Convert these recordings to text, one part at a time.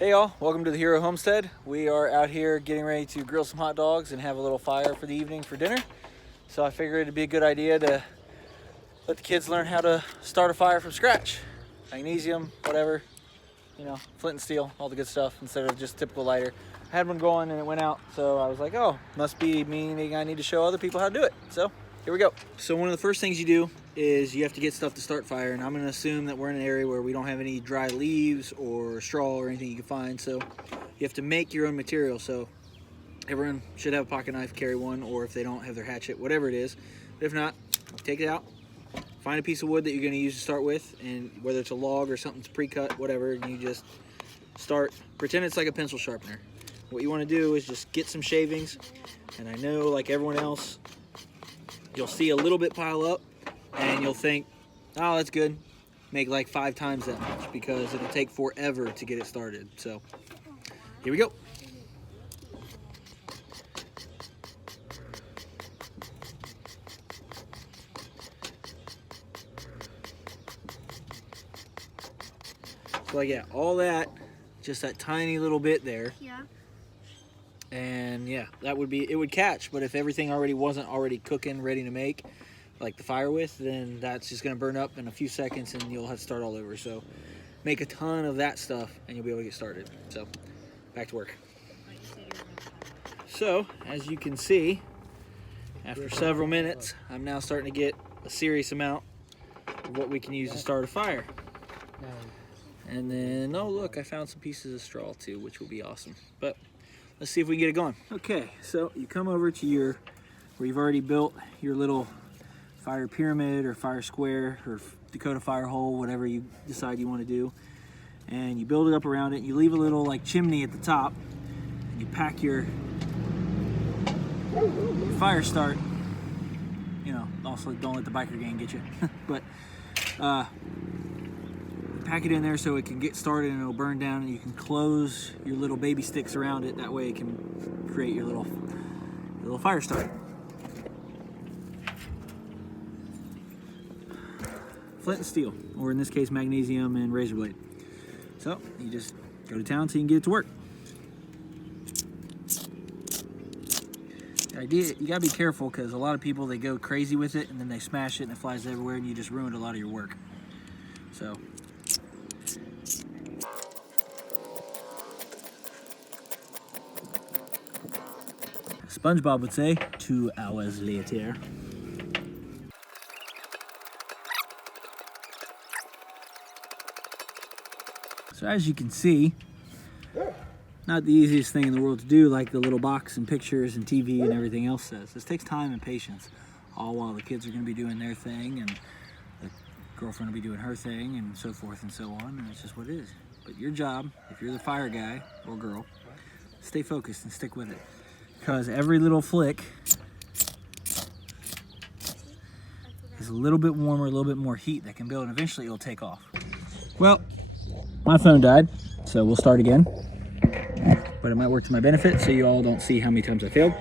Hey y'all, welcome to the Hero Homestead. We are out here getting ready to grill some hot dogs and have a little fire for the evening for dinner. So I figured it'd be a good idea to let the kids learn how to start a fire from scratch. Magnesium, whatever, you know, flint and steel, all the good stuff instead of just typical lighter. I had one going and it went out, so I was like, oh, must be meaning I need to show other people how to do it. So here we go. So one of the first things you do is you have to get stuff to start fire, and I'm going to assume that we're in an area where we don't have any dry leaves or straw or anything you can find, so you have to make your own material. So everyone should have a pocket knife, carry one, or if they don't have their hatchet, whatever it is. But if not, take it out, find a piece of wood that you're going to use to start with, and whether it's a log or something's pre-cut, whatever, and you just start, pretend it's like a pencil sharpener. What you want to do is just get some shavings, and I know, like everyone else, you'll see a little bit pile up and you'll think, oh, that's good. Make like 5 times that much because it'll take forever to get it started. So here we go. So like, yeah, all that, just that tiny little bit there. Yeah. And yeah, that would be, it would catch, but if everything already wasn't already cooking, ready to make, like the fire with, then that's just gonna burn up in a few seconds and you'll have to start all over. So make a ton of that stuff and you'll be able to get started. So back to work. So as you can see, after several minutes, I'm now starting to get a serious amount of what we can use to start a fire. And then, oh look, I found some pieces of straw too, which will be awesome. But let's see if we can get it going. Okay, so you come over to where you've already built your little fire pyramid or fire square or Dakota fire hole, whatever you decide you want to do. And you build it up around it. You leave a little like chimney at the top. You pack your fire start. You know, also don't let the biker gang get you. But pack it in there so it can get started and it'll burn down, and you can close your little baby sticks around it. That way it can create your little fire start. Flint and steel, or in this case magnesium and razor blade. So you just go to town so you can get it to work. The idea, you gotta be careful because a lot of people, they go crazy with it and then they smash it and it flies everywhere and you just ruined a lot of your work. So SpongeBob would say, 2 hours later. So as you can see, not the easiest thing in the world to do, like the little box and pictures and TV and everything else says. This takes time and patience, all while the kids are going to be doing their thing and the girlfriend will be doing her thing and so forth and so on, and it's just what it is. But your job, if you're the fire guy or girl, stay focused and stick with it. Because every little flick is a little bit warmer, a little bit more heat that can build, and eventually it'll take off. Well, my phone died, so we'll start again. But it might work to my benefit, so you all don't see how many times I failed.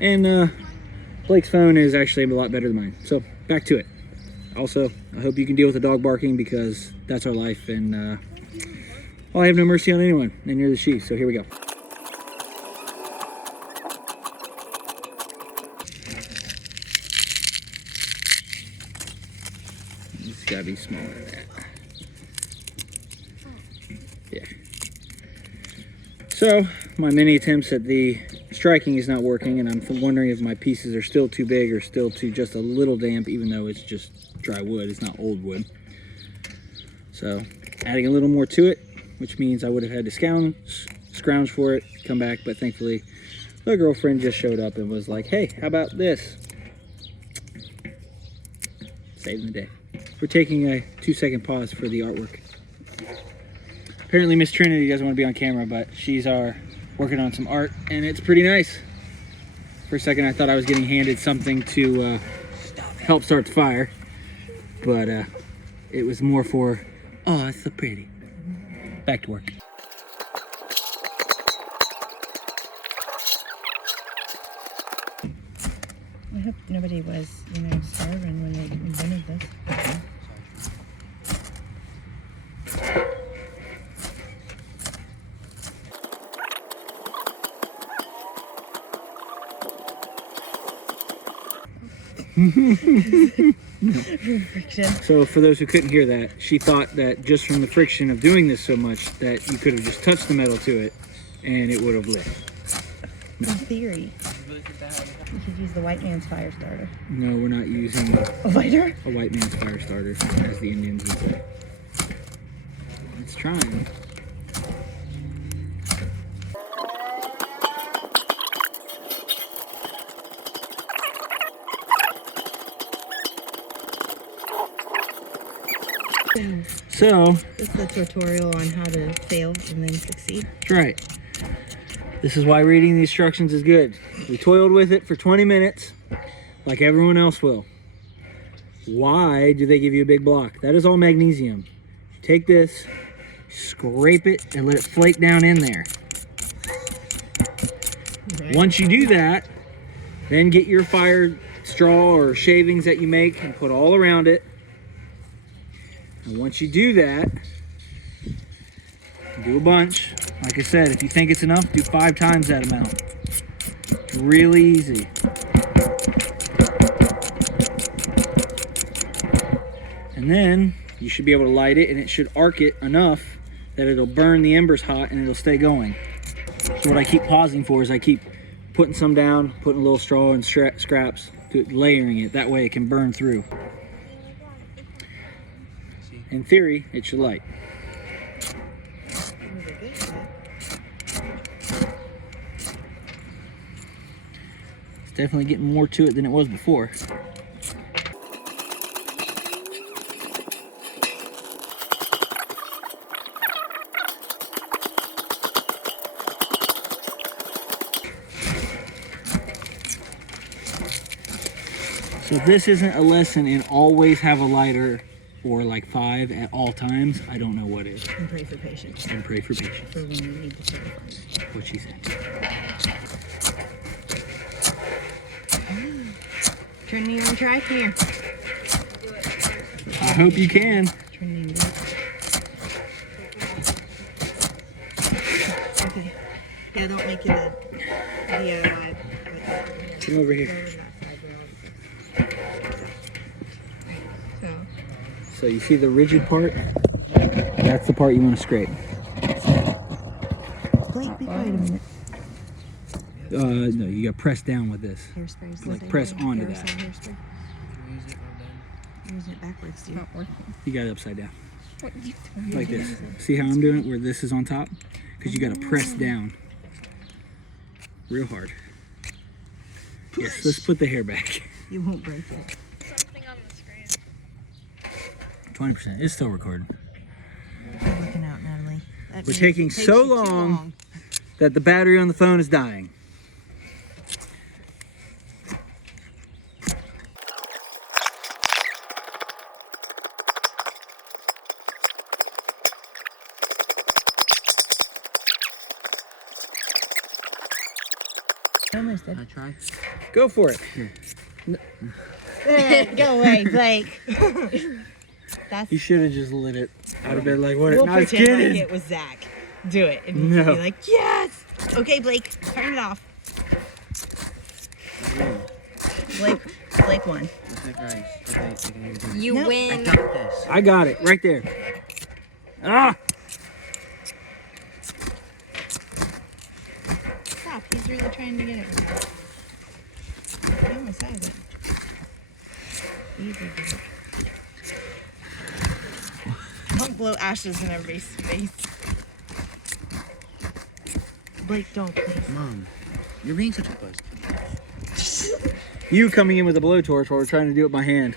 And Blake's phone is actually a lot better than mine. So back to it. Also, I hope you can deal with the dog barking because that's our life, and well, I have no mercy on anyone, and neither does she. So here we go. It's gotta be smaller than that. Yeah. So my many attempts at the striking is not working, and I'm wondering if my pieces are still too big or still too just a little damp, even though it's just dry wood. It's not old wood. So adding a little more to it, which means I would have had to scrounge for it, come back, but thankfully the girlfriend just showed up and was like, hey, how about this? Saving the day. We're taking a 2-second pause for the artwork. Apparently Miss Trinity doesn't want to be on camera, but she's working on some art, and it's pretty nice. For a second I thought I was getting handed something to help start the fire, but it was more for, oh, it's so pretty. Back to work. I hope nobody was, starving when they invented this. Friction. So for those who couldn't hear that, she thought that just from the friction of doing this so much that you could have just touched the metal to it and it would have lit. In theory, you could use the white man's fire starter. No, we're not using A lighter? a white man's fire starter, as the Indians would say. It's trying. So, This is a tutorial on how to fail and then succeed. that's right. This is why reading the instructions is good. We toiled with it for 20 minutes, like everyone else will. Why do they give you a big block? That is all magnesium. Take this, scrape it, and let it flake down in there. Okay. Once you do that, then get your fire straw or shavings that you make and put all around it. And once you do that, do a bunch. Like I said, if you think it's enough, do 5 times that amount. It's really easy. And then you should be able to light it, and it should arc it enough that it'll burn the embers hot and it'll stay going. So what I keep pausing for is I keep putting some down, putting a little straw and scraps, layering it. That way it can burn through. In theory, it should light. It's definitely getting more to it than it was before. So if this isn't a lesson in always have a lighter or like 5 at all times, I don't know what is. And pray for patience. And pray for patience. For when you need to serve. What she said. Trinity, you want to try? Come here. I hope you can. Trinity, okay. Yeah, don't make it a DIY. Come over here. So you see the rigid part? That's the part you want to scrape. Blake, be quiet a minute. No, you got to press down with this. Hairspray. Like press onto that. Hairspray. You're using it backwards, dude. Not working. You got it upside down. What are you doing? Like this. See how I'm doing it? Where this is on top? Because you got to press down. Real hard. Yes, let's put the hair back. You won't break it. 20%. It's still recording. You're looking out, Natalie. That We're means taking it takes so you too long that the battery on the phone is dying. Almost did. Can I try? Go for it. Go away, Blake. That's. You should have just lit it. I'd have been like, what? We'll Not pretend kidding. like it was Zach. Do it. And No. he'll be like, yes. Okay, Blake, turn it off. Blake won. Okay, guys. Okay, I can hear you. You No. I win. got this. I got it right there. Ah! Stop. He's really trying to get it. He almost has it. Easy. Don't blow ashes in everybody's face. Blake, don't. Please. Mom, you're being such a buzz. You coming in with a blowtorch while we're trying to do it by hand.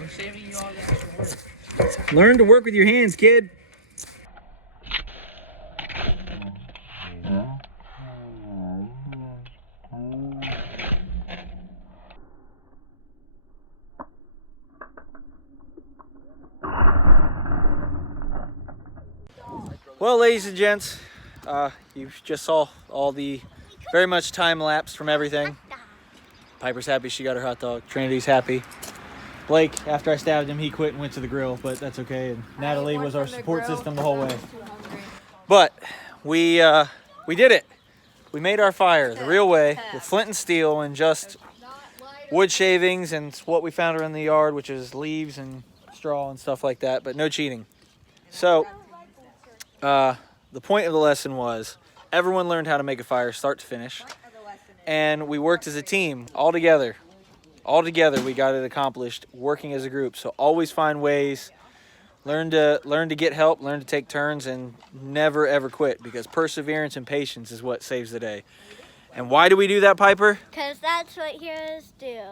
I'm saving you all the extra work. Learn to work with your hands, kid. Well, ladies and gents, you just saw all the very much time lapse from everything. Piper's happy she got her hot dog. Trinity's happy. Blake, after I stabbed him, he quit and went to the grill, but that's okay. And Natalie was our support system the whole way. But we did it. We made our fire the real way with flint and steel in just wood shavings and what we found around the yard, which is leaves and straw and stuff like that, but no cheating. So the point of the lesson was everyone learned how to make a fire start to finish, and we worked as a team all together. All together we got it accomplished working as a group. So always find ways, learn to get help, learn to take turns, and never ever quit, because perseverance and patience is what saves the day. And why do we do that, Piper? Because that's what heroes do.